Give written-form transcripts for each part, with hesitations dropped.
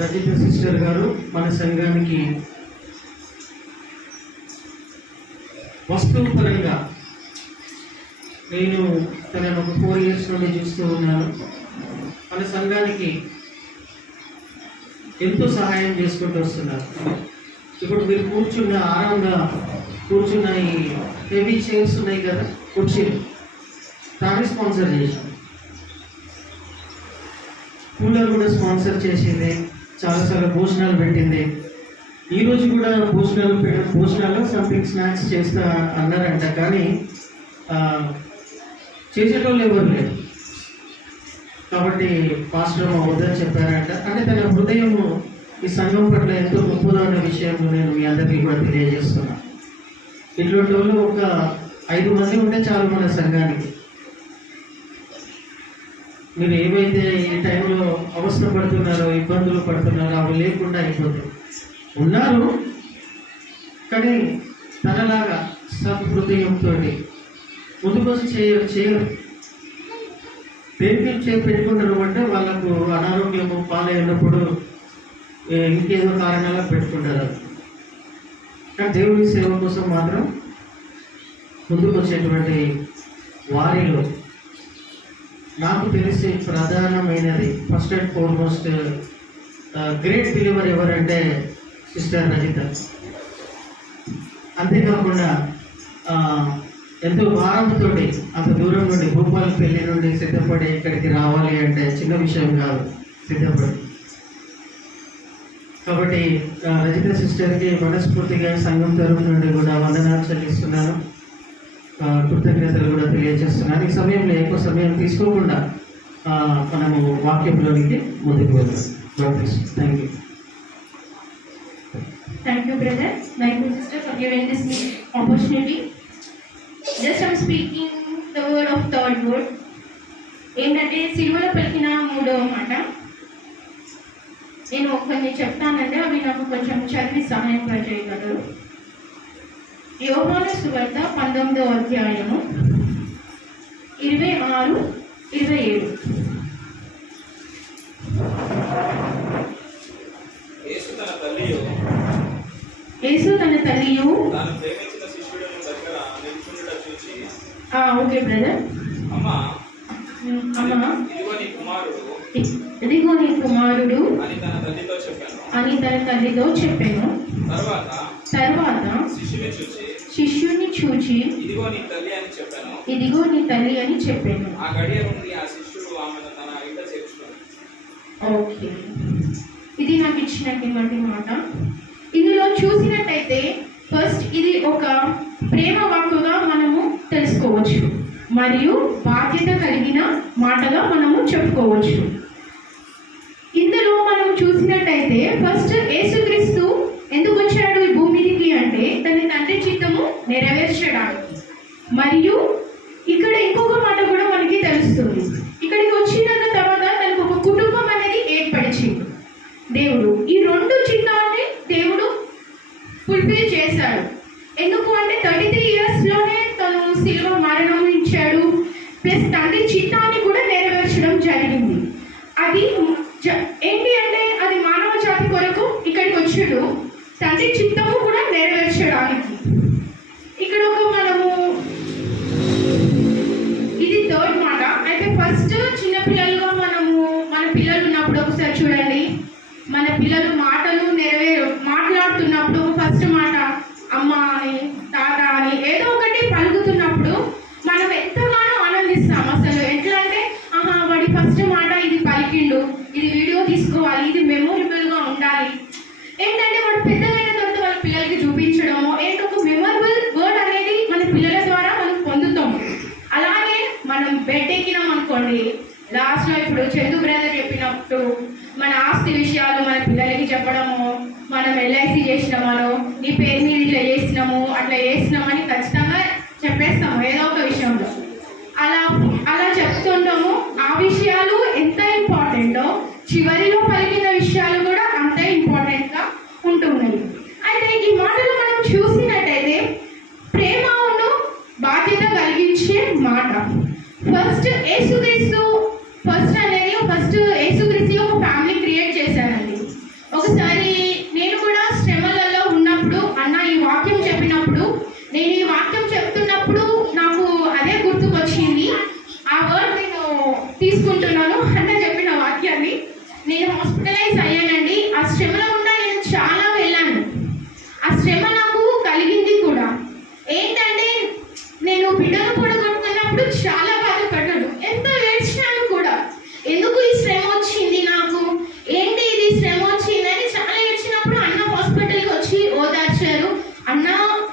Rajitha sister గారు మన సంఘానికి వస్తువు పరంగా నేను తనను ఒక 4 years నుండి చూస్తూ ఉన్నాను. మన సంఘానికి ఎంతో సహాయం చేసుకుంటూ వస్తున్నారు. ఇప్పుడు మీరు కూర్చున్న ఆరాంగా కూర్చున్న ఈ హెవీ చైర్స్ ఉన్నాయి కదా, కుర్చీలు, తానే స్పాన్సర్ చేశాం. కూలర్ కూడా స్పాన్సర్ చేసింది. చాలాసార్లు భోజనాలు పెట్టింది. ఈరోజు కూడా భోజనాలు సంథింగ్ స్నాక్స్ చేస్తా అన్నారంట, కానీ చేసేటోళ్ళు ఎవరు లేరు. కాబట్టి పాస్టర్ మా వద్దని చెప్పారంట. అంటే తన హృదయము ఈ సంఘం పట్ల ఎంతో గొప్పదో అనే విషయంలో నేను మీ అందరికీ కూడా తెలియజేస్తున్నాను. ఇటువంటి వాళ్ళు ఒక 5 మంది ఉంటే చాలు మన సంఘానికి. మీరు ఏవైతే ఈ టైంలో అవస్థ పడుతున్నారో, ఇబ్బందులు పడుతున్నారో అవి లేకుండా అయిపోతాయి. ఉన్నారు కానీ తనలాగా సహృదయంతో ముందుకోసం చేయరు. దేనికి పెట్టుకుంటారు అంటే వాళ్ళకు అనారోగ్యము పాలైనప్పుడు ఇంకేదో కారణాలు పెట్టుకుంటారు. కానీ దేవుని సేవ కోసం మాత్రం ముందుకు వచ్చేటువంటి వారిలో నాకు తెలిసి ప్రధానమైనది first and foremost great believer ఎవరంటే సిస్టర్ రజిత. అంతేకాకుండా ఎంతో భారంతో అంత దూరం నుండి భూపాలపల్లి నుండి సిద్ధపడి ఇక్కడికి రావాలి అంటే చిన్న విషయం కాదు, సిద్ధపడి. కాబట్టి రజిత సిస్టర్కి మనస్ఫూర్తిగా సంఘం తరఫు నుండి కూడా వందనాలు చెల్లిస్తున్నాను, కృతజ్ఞతలు కూడా తెలియజేస్తున్నాను. ఈ సమయంలో ఎక్కువ సమయం తీసుకోకుండా మనము వాక్యంలోనికి ముందుకు వెళ్దాం. Thank you. Thank you, brother. Thank you, sister, for giving this opportunity. Just I'm speaking the word of third word. ఏంటంటే సిలువలో పలికిన 3వ మాట నేను కొన్ని చెప్తానంటే అవి నాకు కొంచెం చదివి సహాయం చేయగలరు. యోహాను సువార్త 19వ అధ్యాయము 26, 27. యేసు తన తల్లియు ఓకే బ్రదర్, అమ్మా ఇదిగో నీ కుమారుడు అని తన తల్లితో చెప్పాను. తర్వాత శిష్యుని చూచి ఇదిగో నీ తల్లి అని చెప్పాను. ఓకే, ఇది నాకు ఇచ్చినటువంటి మాట. ఇందులో చూసినట్టయితే ఫస్ట్ ఇది ఒక ప్రేమ వాక్కుగా మనము తెలుసుకోవచ్చు, మరియు బాధ్యత కలిగిన మాటగా మనము చెప్పుకోవచ్చు. ఇందులో మనం చూసినట్టయితే ఫస్ట్ యేసుక్రీస్తు ఎందుకు వచ్చాడు ఈ భూమికి అంటే తన తండ్రి చిత్తము నెరవేర్చడానికి. మరియు ఇక్కడ ఇంకొక మాట కూడా మనకి తెలుస్తుంది. ఇక్కడికి వచ్చిన తర్వాత తనకు ఒక కుటుంబం అనేది ఏర్పరిచింది దేవుడు. ఈ 2 చిత్తాన్ని దేవుడు ఫుల్ఫిల్ చేశాడు. ఎందుకు అంటే 33 yearsలోనే తను శిలువ మరణం ఇచ్చాడు, ప్లస్ తండ్రి చిత్తాన్ని కూడా నెరవేర్చడం జరిగింది. అది ఏంటి అంటే అది మానవ జాతి కొరకు ఇక్కడికి వచ్చాడు, తండ్రి చిత్తము కూడా నెరవేర్చడానికి. ఇక్కడ ఒక మనము ఇది 3rd మాట. అయితే ఫస్ట్ చిన్నపిల్లలుగా మన పిల్లలు ఉన్నప్పుడు ఒకసారి చూడండి, మన పిల్లలు మాట్లాడుతున్నప్పుడు ఫస్ట్ మాట అమ్మ అని తాత అని ఏదో ఒకటి పలుకుతున్నప్పుడు మనం ఎంతగానో ఆనందిస్తాం. అసలు ఎట్లా అంటే వాడి ఫస్ట్ మాట ఇది పలికిండు, ఇది వీడియో తీసుకోవాలి, ఇది మెమొరబుల్గా ఉండాలి. ఏంటంటే వాడు పెద్దగైన తర్వాత వాళ్ళ పిల్లలకి చూపించడము ఏంటో ఒక మెమొరబుల్ వర్డ్ అనేది మన పిల్లల ద్వారా మనం పొందుతాము. అలాగే మనం బెడ్ ఎక్కినాం అనుకోండి, లాస్ట్లో ఇప్పుడు చందు బ్రదర్ చెప్పినప్పుడు మన ఆస్తి విషయాలు మన పిల్లలకి చెప్పడము, మనం ఎల్ఐసి చేసినామనో నీ పేరు మీద ఇట్లా చేసినాము అట్లా చేసినామని ఖచ్చితంగా చెప్పేస్తాము ఏదో ఒక విషయంలో. అలా చెప్తుంటాము. ఆ విషయాలు ఎంత ఇంపార్టెంటో చివరిలో పలికిన విషయాలు కూడా అంతే ఇంపార్టెంట్గా ఉంటున్నాయి. అయితే ఈ మాటలు మనం చూసినట్టయితే ప్రేమను బాధ్యత కలిగించే మాట. ఫస్ట్ యేసుక్రీస్తు యేసుక్రీస్తు ఒక ఫ్యామిలీ క్రియేట్ చేశారండి. నేను ఈ వాక్యం చెప్తున్నప్పుడు నాకు అదే గుర్తుకొచ్చింది. ఆ వర్డ్ నేను తీసుకుంటున్నాను అంటే చెప్పిన వాక్యాన్ని. నేను హాస్పిటలైజ్ అయ్యానండి. ఆ శ్రమలో గుండా నేను చాలా వెళ్ళాను. ఆ శ్రమ నాకు కలిగింది కూడా. ఏంటంటే నేను బిడ్డను పొడగొట్టుకున్నప్పుడు చాలా బాధపడ్డాను, ఎంత ఏడ్చినాను కూడా. ఎందుకు ఈ శ్రమ వచ్చింది నాకు, ఏంటి ఇది శ్రమ వచ్చిందని చాలా ఏడ్చినప్పుడు అన్న హాస్పిటల్కి వచ్చి ఓదార్చారు. అన్న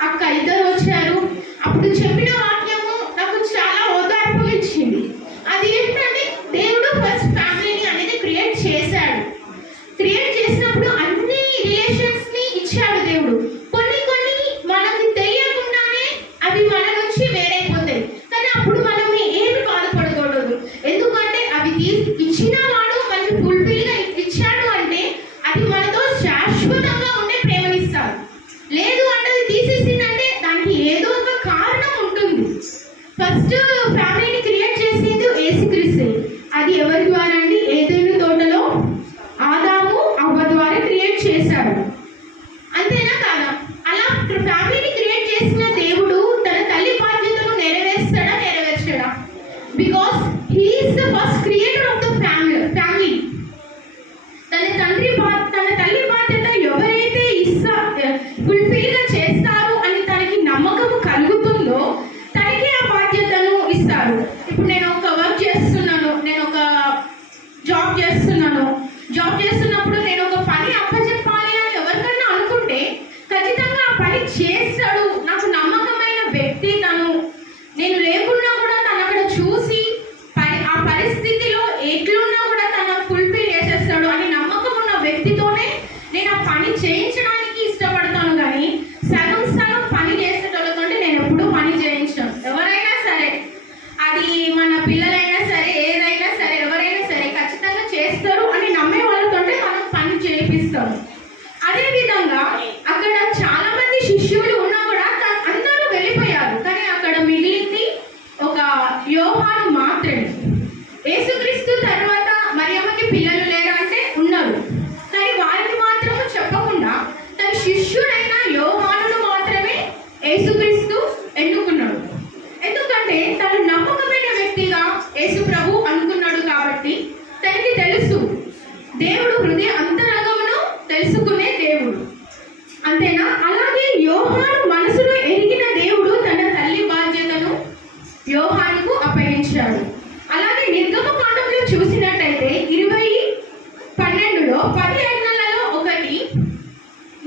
అక్క ఇద్దరు వచ్చారు. అప్పుడు చెప్పిన వాక్యము నాకు చాలా ఓదార్పు ఇచ్చింది. అది ఏంటంటే దేవుడు ఫస్ట్ ఫ్యామిలీని అనేది క్రియేట్ చేశాడు. క్రియేట్ చేసినప్పుడు అన్ని రిలేషన్స్ ని ఇచ్చాడు దేవుడు. కొన్ని కొన్ని మనకు తెలియకుండానే అవి మన నుంచి వేరైపోతాయి. కానీ అప్పుడు మనం ఏమి బాధపడకూడదు. ఎందుకంటే అవి ఇచ్చిన వాడు మనకి ఫుల్ఫిల్ గా ఇచ్చాడు అంటే అది మనతో శాశ్వతంగా ఉండే ప్రేమనిస్తాడు. లేదు అంటే అది తీసేసిందంటే దానికి ఏదో ఒక కారణం ఉంటుంది. ఫస్ట్ ఫ్యామిలీని క్రియేట్ చేసింది యేసుక్రీస్తు. అది ఎవరి ద్వారా అండి? ఏదైనా తోటలో ఆదాము అవ్వ ద్వారా క్రియేట్ చేశాడు. అంతేనా కాదా? అలా ఫ్యామిలీని క్రియేట్ చేసిన దేవుడు తన తల్లి బాధ్యతను నెరవేర్చాడా? నెరవేర్చాడా? Because he is the first creator of the family. తన తల్లి బాధ్యత ఎవరైతే ఫుల్ఫిల్ గా చేస్తారు అని తనకి నమ్మకం కలుగుతుందో తనకి ఆ బాధ్యతను ఇస్తారు. ఇప్పుడు నేను ఒక వర్క్ చేస్తున్నాను, నేను ఒక జాబ్ చేస్తున్నప్పుడు నేను ఒక పని అప్పచెప్పాలి అని ఎవరికన్నా అనుకుంటే ఖచ్చితంగా ఆ పని చేస్తాడు. నాకు నమ్మకమైన వ్యక్తి తను. నేను లేకున్నా కూడా తను అక్కడ చూసి ఆ పరిస్థితిలో ఎట్లున్నా కూడా తను ఫుల్ఫిల్ చేసేస్తాడు అని నమ్మకం ఉన్న వ్యక్తితోనే నేను ఆ పని చేయించడానికి ఇష్టపడతాను. కానీ సగం పని చేసేటోళ్ళకంటే నేను ఎప్పుడూ పని చేయించాను. ఎవరైనా సరే, అది మన పిల్లలైనా సరే, ఏదైనా సరే, ఎవరైనా సరే ఖచ్చితంగా చేస్తారు అని నమ్మే వాళ్ళతోనే మనం పని చేయిస్తాము. అదేవిధంగా అక్కడ చాలా మంది శిష్యులు ఉన్నా కూడా అందరూ వెళ్ళిపోయారు. కానీ అక్కడ మిగిలింది ఒక యోహాను మాత్రమే. యేసుక్రీస్తు తర్వాత మరియమ్మకి పిల్లలు లేరు అంటే ఉన్నారు. కానీ వారికి మాత్రం చెప్పకుండా తన శిష్యుడైన యోహానును మాత్రమే యేసుక్రీస్తు ఎన్నుకున్నాడు. ఎందుకంటే తను నమ్మకమైన వ్యక్తిగా యేసు ప్రభు అనుకున్నాడు. కాబట్టి తనకి తెలుసు దేవుడు హృదయ అంతరంగమును తెలుసుకునే దేవుడు. అంతేనా? అలాగే యోహాను మనసును ఎరిగిన దేవుడు తన తల్లి బాధ్యతను యోహానుకు అప్పగించాడు. అలాగే నిర్గమకాండంలో చూసినట్టయితే 20:12లో 10 ఆజ్ఞలలో ఒకటి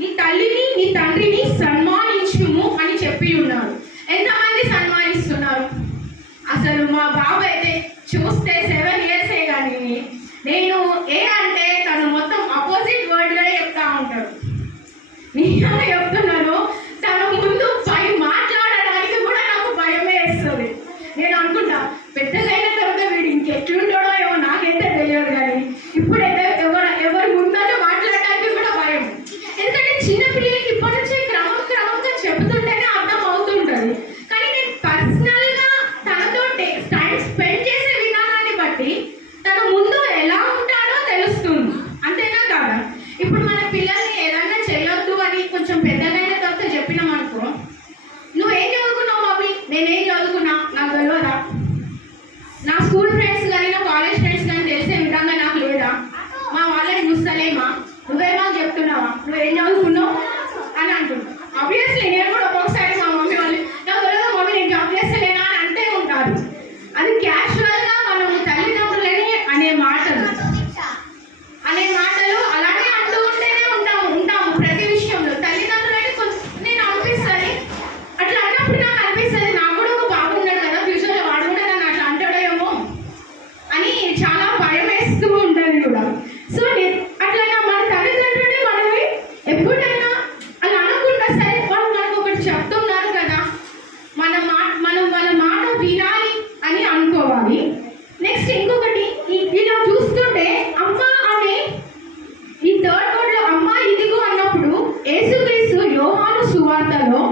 నీ తల్లిని నీ తండ్రిని సన్మానించుము అని చెప్పి ఉన్నారు. ఎంతమంది సన్మానిస్తున్నారు? అసలు మా బాబు అయితే చూస్తే 7 years కానీ నేను ఏ అంటే తను మొత్తం అపోజిట్ వర్డ్ గానే చెప్తా ఉంటాడు. నేను చెప్తున్నాను, తన ముందు మాట్లాడడానికి కూడా నాకు భయమే వేస్తుంది. నేను అనుకుంటా పెద్దగైన తర్వాత వీడు ఇంకెట్లుంటాడో ఏమో నాకైతే తెలియదు. కానీ ఇప్పుడైతే ఎవరు ముందట మాట్లాడడానికి కూడా భయం. ఎందుకంటే చిన్న పిల్లలకి ఇప్పటి నుంచి క్రమంగా చెబుతుంటేనే అర్థం అవుతుంటుంది. కానీ నేను పర్సనల్ గా తనతో టైం స్పెండ్ చేసే విధానాన్ని బట్టి తన ముందు ఎలా ఉంటాడో తెలుస్తుంది. అంతేనా కాదా? ఇప్పుడు మన పిల్లల్ని ఏదైనా చేయొద్దు అని కొంచెం పెద్దగైన తర్వాత చెప్పినాం అనుకో, నువ్వేం చదువుకున్నావు మమ్మీ? నేనేం చదువుకున్నా నాకు తెలియదా? నా స్కూల్ ఫ్రెండ్స్ కానీ నా కాలేజ్ ఫ్రెండ్స్ కానీ తెలిసే విధంగా నాకు లేదా? మా వాళ్ళని చూస్తలేమా? నువ్వేమో చెప్తున్నావా? నువ్వేం చదువుకున్నావు అని అంటున్నావు. ఆబ్వియస్లీ నేను కూడా ఒక్కొక్కసారి మా మమ్మీ వాళ్ళు నాకు తెలియదు మమ్మీ నేను జాబ్ చేస్తలేనా అని అంటే ఉంటారు. అది క్యాజువల్ గా మనం తల్లిదండ్రులని అనే మాటలు అలానే అంటూ ఉంటేనే ఉంటాము ప్రతి విషయంలో. తల్లిదండ్రులని నేను అనిపిస్తుంది అట్లా అన్నప్పుడు నాకు అనిపిస్తుంది నాకు కూడా ఒక బాబు ఉన్నాడు కదా, ఫ్యూచర్లో వాడు కూడా నన్ను అట్లా అంటాడేమో అని చాలా భయం వేస్తూ ఉంటుంది కూడా. సో అట్లా మన తల్లిదండ్రులని మనమే ఎప్పుడైనా అలా అనకుండా సరే వాళ్ళు మనకు ఒకటి చెప్తున్నారు కదా, మనం వాళ్ళ మాట వినాలి అని అనుకోవాలి. నెక్స్ట్ ఇంకొకటి ఇలా చూస్తుంటే అమ్మ అనే ఈ థర్డ్ వర్డ్ లో అమ్మ ఇదిగో అన్నప్పుడు యేసుక్రీస్తు యోహాను సువార్తలో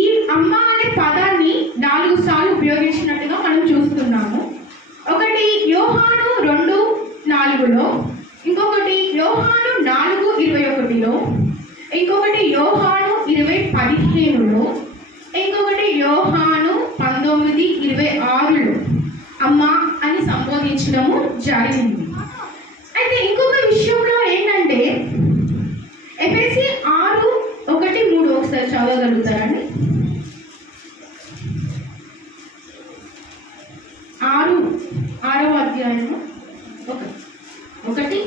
ఈ అమ్మ అనే పదాన్ని జరిగింది. అయితే ఇంకొక విషయంలో ఏంటంటే ఎఫెసీ 6:1-3 ఒకసారి చదవగలుగుతారండి? 6వ అధ్యాయము 1-3.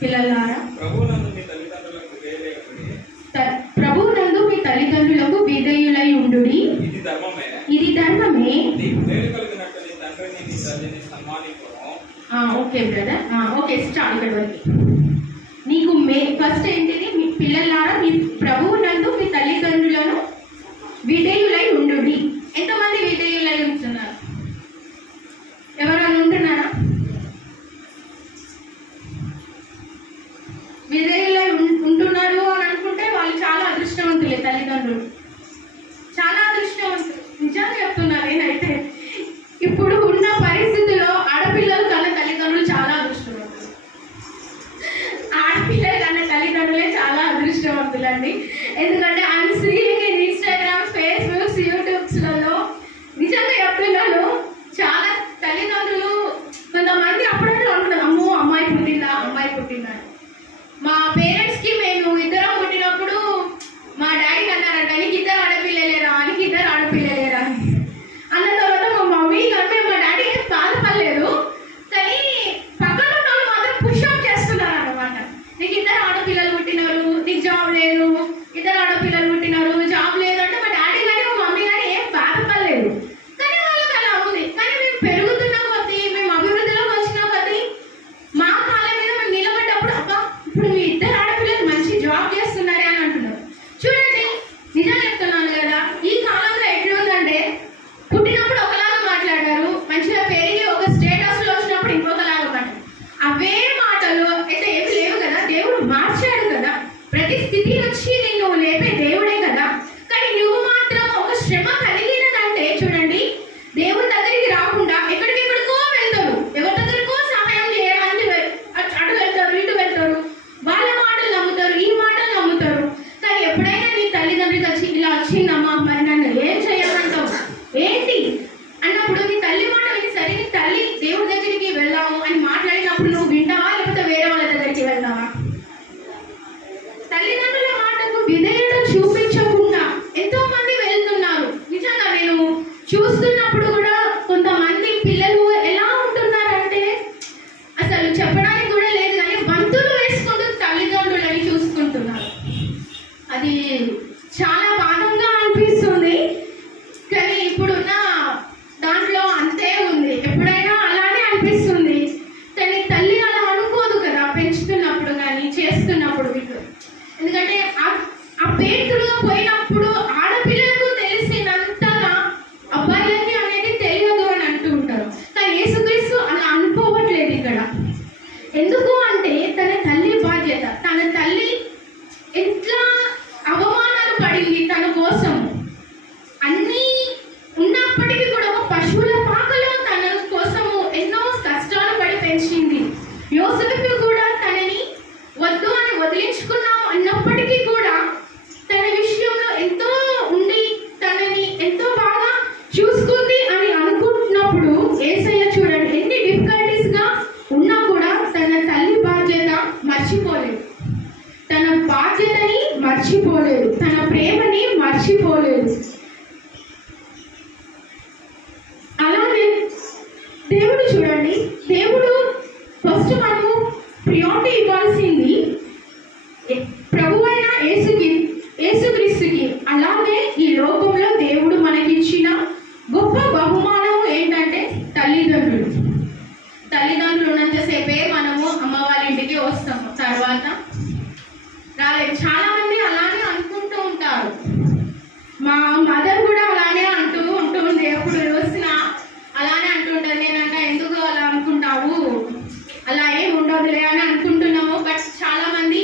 పిల్లలారా ప్రభువునందు మీ తల్లిదండ్రులకు విధేయులై ఉండుడి, ఇది ధర్మమే. ఓకే బ్రదర్, ఓకే స్టార్ట్ ఇక్కడ వరకు. నీకు ఫస్ట్ ఏంటిది? మీ పిల్లలారా మీ ప్రభువునందు మీ తల్లిదండ్రులను విధేయులై ఉండుడి. ఎంతమంది విధేయులై ఉంటున్నారు? ఎవరైనా ఉంటున్నారా? విధేయులై ఉంటున్నారు అని అనుకుంటే వాళ్ళు చాలా అదృష్టవంతులే. తల్లిదండ్రులు చాలా అదృష్టవంతులు. నిజంగా చెప్తున్నారు. నేనైతే ఇప్పుడు ఉన్న పరిస్థితిలో ఆడపిల్లలు కన్నా తల్లిదండ్రులు చాలా అదృష్టవంతులు. ఆడపిల్లలు కన్నా తల్లిదండ్రులే చాలా అదృష్టవంతులు అండి. ఎందుకంటే I'm seeing in Instagram, Facebooks, యూట్యూబ్స్లలో నిజంగా చెప్తున్నాను. చాలా తల్లిదండ్రులు కొంతమంది అప్పుడప్పుడు అనుకుంటారు, అమ్మో అమ్మాయి పుట్టిందా. మా పేరెంట్స్కి మేము ఇద్దరం పుట్టినప్పుడు మా డాడీ అన్నారంట, నీకు ఇద్దరు ఆడపిల్లలేరా అని. అన్న తర్వాత మా మమ్మీ అంటే మా డాడీ ఏం బాధపడలేదు, కానీ పక్కన ఉన్న వాళ్ళు మాత్రం పుషప్ చేస్తున్నారు అన్నమాట. నీకు ఇద్దరు ఆడపిల్లలు పుట్టినారు, నీకు జాబ్ లేదు, ఇద్దరు ఆడపిల్లలు పుట్టినారు, జాబ్ లేదు అంటే మా డాడీ కానీ మా మమ్మీ కానీ ఏం బాధపడలేదు. కానీ వాళ్ళకి అలా ఉంది. కానీ మేము పెరుగుతున్న కొద్దీ, మేము అభివృద్ధిలోకి వచ్చిన కొద్దీ మా కాళ్ళ మీద మేము నిలబడ్డప్పుడు అబ్బా ఇప్పుడు మీ ఇద్దరు ఆడపిల్లలు మంచి జాబ్ చేస్తున్నారే అని అంటున్నారు. చూడండి, నిజం చెప్తున్నాను కదా, ఈ కాలంలో ఎట్లుందంటే పుట్టినప్పుడు ఒకలాగా మాట్లాడారు, మంచిగా పెరిగి ఒక స్టేటస్లో వచ్చినప్పుడు ఇంకొకలాగా మాట్లాడారు. అవే మాటలు అయితే ఏమి లేవు కదా. దేవుడు మార్చాడు కదా. ప్రతి స్థితి నుంచి నిన్ను లేపే దేవుడే కదా. కానీ నువ్వు మాత్రం ఒక శ్రమ కలిగినదంటే చూడండి, దేవుడి దగ్గరికి రాకుండా ఎక్కడికెక్కడికో వెళ్తారు, ఎవరి దగ్గరికో సహాయం చేయడానికి అటు వెళ్తారు, ఇటు వెళ్తారు, వాళ్ళ మాటలు నమ్ముతారు, ఈ మాటలు నమ్ముతారు. కానీ ఎప్పుడైనా నీ తల్లిదండ్రులకి వచ్చి ఇలా వచ్చిందమ్మా మరి నన్ను ఏం చేయాలంటావు ఏంటి అన్నప్పుడు నీ తల్లి మాట విని సరే నీ తల్లి దేవుడి దగ్గరికి వెళ్దాము అని మాట్లాడినప్పుడు నువ్వు వింటావా లేకపోతే వేరే వాళ్ళ దగ్గరికి వెళ్తావా? తల్లిదండ్రుల మాటకు విధేయత చూపించకుండా ఎంతో మంది వెళ్తున్నారు. నిజంగా నేను చూస్తున్నప్పుడు కూడా కొంతమంది పిల్లలు ఎలా ఉంటున్నారంటే అసలు చెప్పడానికి కూడా లేదు, కానీ వంతులు వేసుకుంటూ తల్లిదండ్రులని చూసుకుంటున్నారు. అది చాలా బాధంగా అనిపిస్తుంది. కానీ ఇప్పుడున్న దాంట్లో అంతే ఉంది. ఎప్పుడైనా అలానే అనిపిస్తుంది. కానీ తల్లి అలా అనుకోదు కదా, పెంచుతున్నప్పుడు కానీ చేస్తున్నప్పుడు మీకు. ఎందుకంటే ఆ పేరుగా పోయినప్పుడు ఆడపిల్లలకు తెలిసినంతగా అబ్బాయిలకి అనేది తెలియదు అని అంటూ ఉంటారు. కానీ యేసుక్రీస్తు అలా అనుకోవట్లేదు ఇక్కడ. ఎందుకు అంటే తన తల్లి బాధ్యత, తన తల్లి ఎట్లా అవమానాలు పడింది తన కోసం, అన్నీ ఉన్నప్పటికీ కూడా ఒక పశువుల పాకలో తన కోసము ఎన్నో కష్టాలు పడి పెంచింది. యోసేపు కూడా తనని వద్దు అని వదిలించుకున్నాము అన్నప్పటికీ కూడా తన విషయంలో ఎంతో ఉండి తనని ఎంతో బాగా చూసుకుంది అని అనుకుంటున్నప్పుడు యేసయ్య చూడండి ఎన్ని డిఫికల్టీస్ గా ఉన్నా కూడా తన తల్లి బాధ్యత మర్చిపోలేదు, తన బాధ్యతని మర్చిపోలేదు, తన ప్రేమని మర్చిపోలేదు. అలాగే దేవుడు చూడండి, దేవుడు ఫస్ట్ మనము ప్రియారిటీ ఇవ్వాల్సింది ప్రభువైన యేసుక్రీస్తుకి. అలాగే ఈ లోకంలో దేవుడు మనకిచ్చిన గొప్ప బహుమానం ఏంటంటే తల్లిదండ్రులు. తల్లిదండ్రులు ఉన్నంతసేపే మనము అమ్మ వాళ్ళ ఇంటికి వస్తాము, తర్వాత రాలేదు. చాలా మంది అలానే అనుకుంటూ ఉంటారు. మా మదర్ కూడా అలానే అంటూ ఉంటుంది, ఎప్పుడు చూసినా అలానే అంటుంటుంది. నేనంట ఎందుకు అలా అనుకుంటావు, అలా ఏం ఉండదులే అని అనుకుంటున్నాము. బట్ చాలా మంది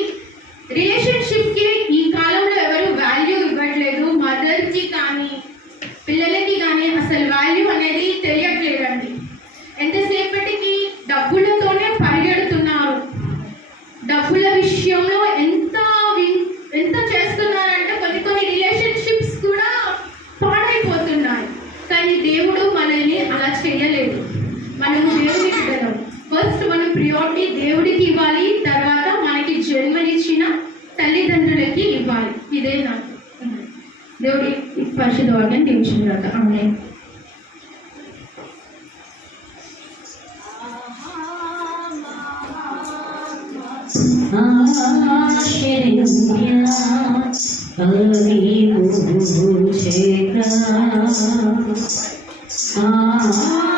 రిలేషన్షిప్కి ఈ కాలంలో ఎవరు వాల్యూ ఇవ్వట్లేదు. మదర్కి కానీ పిల్లలకి కానీ అసలు వాల్యూ అనేది తెలియట్లేదండి. ఎంతసేపటికి డబ్బులతోనే పరిగెడుతున్నారు. డబ్బుల విషయంలో ఎంత చేస్తున్నారంటే కొన్ని రిలేషన్షిప్స్ కూడా పాడైపోతున్నాయి. కానీ దేవుడు మనల్ని అలా చేయలేదు. తల్లిదండ్రులకి ఇవ్వాలి. ఇదే నాకు దేవుడి పరిశుద్ధ వాక్యం దీవించుగాక. ఆమేన్. ఆశీర్వాద